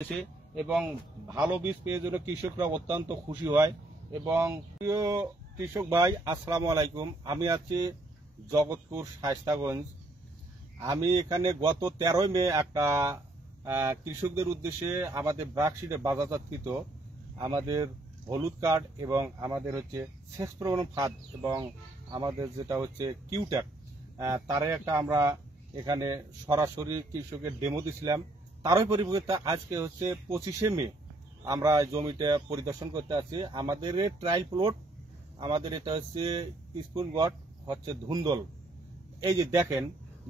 এবং ভালো বীজ পেয়ে জন্য কৃষকরা অত্যন্ত খুশি হয়। এবং প্রিয় কৃষক ভাই, আসসালামু আলাইকুম। আমি আছি জগৎপুর শায়েস্তাগঞ্জ। আমি এখানে গত 13 মে একটা কৃষকদের উদ্দেশ্যে আমাদের ব্রাকশিটে বাজারজাতকৃত আমাদের হলুদ কার্ড এবং আমাদের হচ্ছে সেচ প্রবণ ফাঁদ এবং আমাদের যেটা হচ্ছে কিউট্যাক তারই একটা আমরা এখানে সরাসরি কৃষকের ডেমো দিয়েছিলাম। তারই পরিপ্রেক্ষিতে আজকে হচ্ছে 25শে মে আমরা জমিটা পরিদর্শন করতে আছি। আমাদের ট্রায়াল প্লট, আমাদের এটা হচ্ছে স্পুনগট হচ্ছে ধুন্দল। এই যে দেখেন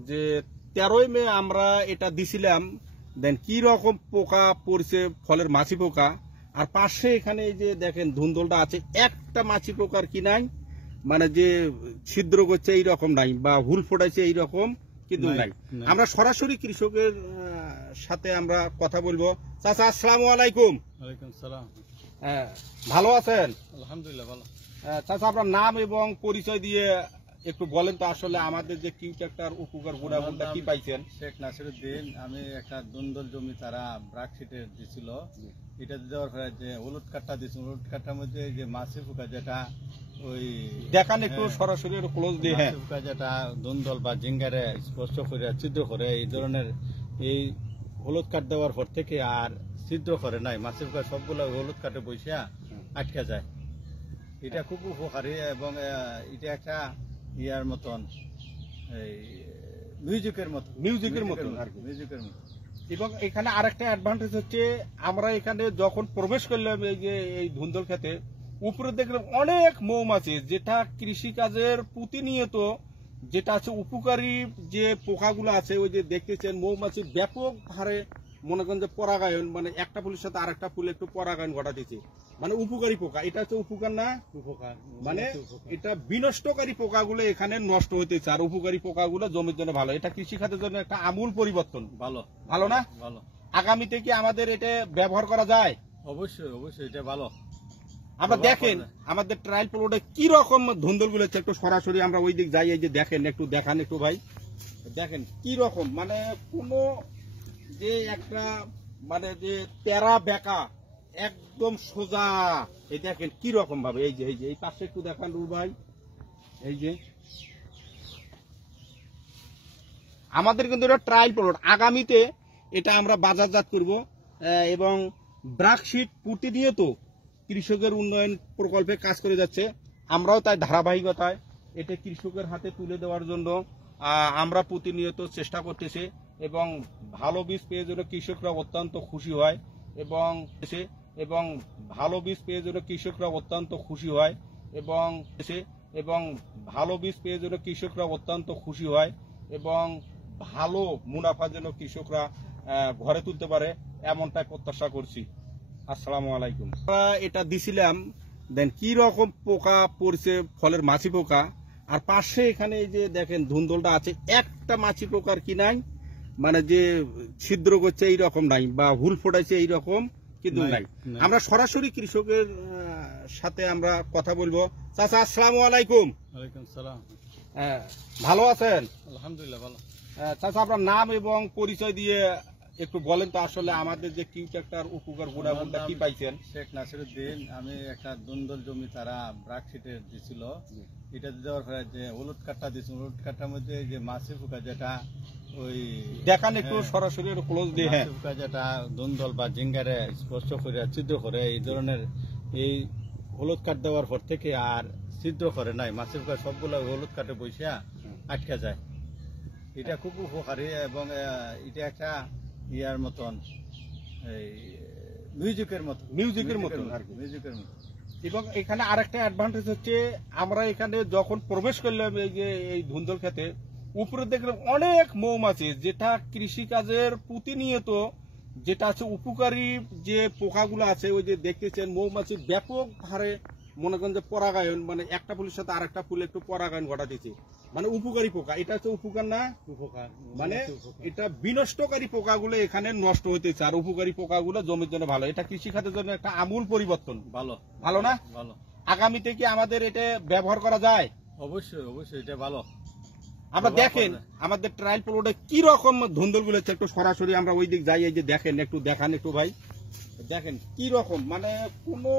যে 13 মে আমরা এটা দিছিলাম, দেন কি রকম পোকা পড়ছে, ফলের মাছি পোকা। আর পাশে এখানে এই যে দেখেন ধুন্দলটা আছে, একটা মাছি পোকার কি নাই, মানে যে ছিদ্র করছে এইরকম নাই বা হুল ফোটাইছে এইরকম কিন্তু নাই। আমরা সরাসরি কৃষকের সাথে আমরা কথা বলবো। চাচা, আসসালামু আলাইকুম। ওয়ালাইকুম সালাম। ভালো আছেন? আলহামদুলিল্লাহ ভালো। চাচা, আপনার নাম এবং পরিচয় দিয়ে একটু বলেন তো, আসলে আমাদের যে কিউট্যাকটার উপকার গুণাগুণটা কি পাইছেন? শেখ নাসিরউদ্দিন। আমি একটা দুন্দল জমি তারা ব্রাকশিটে দিছিল, এটা দেওয়ার পরে যে হলুদ কাঠটা দিয়েছিল, হলুদ কাঠটার মধ্যে যে মাছি পোকা যেটা ওই দেখান একটু সরাসরি ক্লোজ দিয়ে। হ্যাঁ, মাছি পোকা যেটা দুন্দল বা জিঙ্গারে স্পর্শ করে ছিদ্র করে, এই ধরনের এই হলুদ কাঠ দেওয়ার পর থেকে আর ছিদ্র করে নাই। মাছি পোকা সবগুলো হলুদ কাঠে বসিয়া আটকে যায়। এটা খুব উপকারী এবং এটা একটা ইয়ার মতন, এই মিউজিকের মতন আর কি। মিউজিকের মতন। এবং এখানে আরেকটা অ্যাডভান্টেজ হচ্ছে, আমরা এখানে যখন প্রবেশ করলাম এই যে এই ধুন্দল খেতে, উপরে দেখলাম অনেক মৌমাছি, যেটা কৃষিকাজের প্রতিনিয়ত যেটা আছে উপকারী যে পোকাগুলো আছে, ওই যে দেখতেছেন মৌমাছি ব্যাপক হারে মনে করেন যে পরাগায়ন, মানে একটা ফুলের সাথে আরেকটা ফুল একটু পরাগায়ন ঘটাতেছে, মানে উপকারী পোকা। এটা হচ্ছে উপকার না, উপকার মানে এটা বিনষ্টকারী পোকাগুলো এখানে নষ্ট হইতেছে, আর উপকারী পোকাগুলো জমির জন্য ভালো। এটা কৃষি খাতের জন্য একটা আমূল পরিবর্তন। ভালো ভালো না? ভালো। আগামীতে কি আমাদের এটা ব্যবহার করা যায়? অবশ্যই অবশ্যই, এটা ভালো। আমরা দেখেন আমাদের ট্রায়াল প্লটে কি রকম ধুন্দল গুলো একটু সরাসরি আমরা ওই দিক যাই। এই যে দেখেন, একটু দেখান একটু ভাই, দেখেন কি রকম, মানে কোন যে একটা মানে যে তেরা বেকা একদম সোজা। এই দেখেন কি রকম ভাবে, এই যে এই পাশে একটু দেখান রুল ভাই। এই যে আমাদের কিন্তু এটা ট্রায়াল প্লট, আগামীতে এটা আমরা বাজারজাত করব এবং ব্রাকশিট প্রতিনিয়ত কৃষকের উন্নয়ন প্রকল্পে কাজ করে যাচ্ছে। আমরাও তাই ধারাবাহিকতায় এটা কৃষকের হাতে তুলে দেওয়ার জন্য আমরা প্রতিনিয়ত চেষ্টা করতেছি এবং ভালো বীজ পেয়ে জন্য কৃষকরা অত্যন্ত খুশি হয়। এবং ভালো বীজ পেয়ে জন্য কৃষকরা অত্যন্ত খুশি হয় এবং ভালো বীজ পেয়ে জন্য কৃষকরা অত্যন্ত খুশি হয় এবং ভালো মুনাফা যেন কৃষকরা ঘরে তুলতে পারে, এমনটাই প্রত্যাশা করছি। আসসালামু আলাইকুম। আমরা এটা দিছিলাম, দেন কি রকম পোকা পড়ছে, ফলের মাছি পোকা। আর পাশে এখানে এই যে দেখেন ধুন্দলটা আছে, একটা মাছি পোকার কি নাই, মানে যে ছিদ্র করছে এইরকম নাই বা হুল ফোটাইছে এইরকম কিন্তু নাই। আমরা সরাসরি কৃষকের সাথে আমরা কথা বলবো। চাচা, আসসালামু আলাইকুম। ওয়ালাইকুম সালাম। ভালো আছেন? আলহামদুলিল্লাহ ভালো। চাচা, আপনার নাম এবং পরিচয় দিয়ে একটু বলেন তো, আসলে আমাদের যে কিউট্যাকটার উপকার গুণাগুণটা কি পাইছেন? শেখ নাসিরউদ্দিন। আমি একটা দুন্দল জমি তারা ব্রাকশিটে দিছিল, এটা দেওয়ার পরে যে হলুদ কাঠটা দিয়েছিল, হলুদ কাঠটার মধ্যে যে মাছি পোকা যেটা ওই দেখান একটু সরাসরি ক্লোজ দিয়ে। হ্যাঁ, মাছি পোকা যেটা দুন্দল বা জিঙ্গারে স্পর্শ করে ছিদ্র করে, এই ধরনের এই হলুদ কাঠ দেওয়ার পর থেকে আর ছিদ্র করে নাই। মাছি পোকা সবগুলো হলুদ কাঠে বসিয়া আটকে যায়। এটা খুব উপকারী এবং এটা একটা ইয়ার মতন, এই মিউজিকের মতন আর কি। মিউজিকের মতন। এবং এখানে আরেকটা অ্যাডভান্টেজ হচ্ছে, আমরা এখানে যখন প্রবেশ করলাম এই যে এই ধুন্দল খেতে, উপরে দেখলাম অনেক মৌমাছি, যেটা কৃষিকাজের প্রতিনিয়ত যেটা আছে উপকারী যে পোকাগুলো আছে, ওই যে দেখতেছেন মৌমাছি ব্যাপক হারে মনে করেন যে পরাগায়ন, মানে একটা ফুলের সাথে আরেকটা ফুল একটু পরাগায়ন ঘটাতেছে, মানে উপকারী পোকা। এটা হচ্ছে উপকার না, উপকার, মানে এটা বিনষ্টকারী পোকাগুলো এখানে নষ্ট হইতেছে, আর উপকারী পোকাগুলো জমির জন্য ভালো। এটা কৃষি খাতের জন্য একটা আমূল পরিবর্তন। ভালো ভালো না? ভালো। আগামীতে কি আমাদের এটা ব্যবহার করা যায়? অবশ্যই অবশ্যই, এটা ভালো। আমরা দেখেন আমাদের ট্রায়াল প্লটে কি রকম ধুন্দল গুলো একটু সরাসরি আমরা ওই দিক যাই, এই যে দেখেন একটু দেখান একটু ভাই, দেখেন কি রকম মানে কোনো